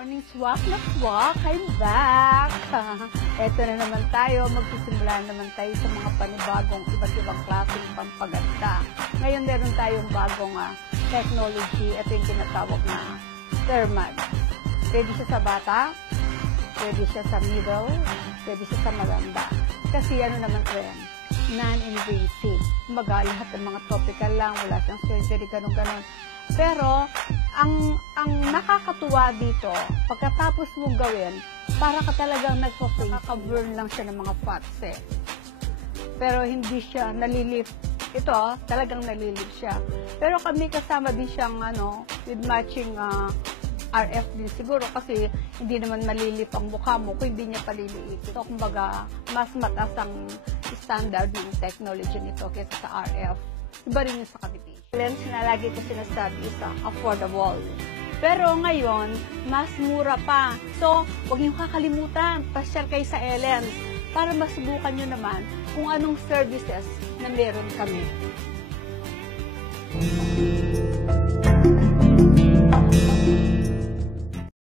Morning swak na swak, I'm back! Eto na naman tayo, magsisimula naman tayo sa mga panibagong iba't ibang klaseng pampaganda. Ngayon meron tayong bagong technology, ito yung tinatawag na thermal. Pwede siya sa bata, pwede siya sa middle, pwede siya sa maganda. Kasi ano naman ito yan, non-invasive. Kumbaga, lahat ng mga topical lang, wala siyang surgery, ganun-ganun. Pero, ang nakakatuwa dito, pagkatapos mong gawin, para ka talagang nakaka-burn lang siya ng mga fats eh. Pero hindi siya nalilift. Ito, talagang nalilift siya. Pero kami kasama din siyang with matching RF din siguro kasi hindi naman malilip ang mukha mo kung hindi niya paliliit. So, kumbaga, mas mataas ang standard ng technology nito kaysa sa RF. Iba rin yung sa cavitation. Lens na lagi ko sinasabi is affordable. Pero ngayon, mas mura pa. So, huwag niyong kakalimutan, pasyal kayo sa Elens para masubukan niyo naman kung anong services na meron kami.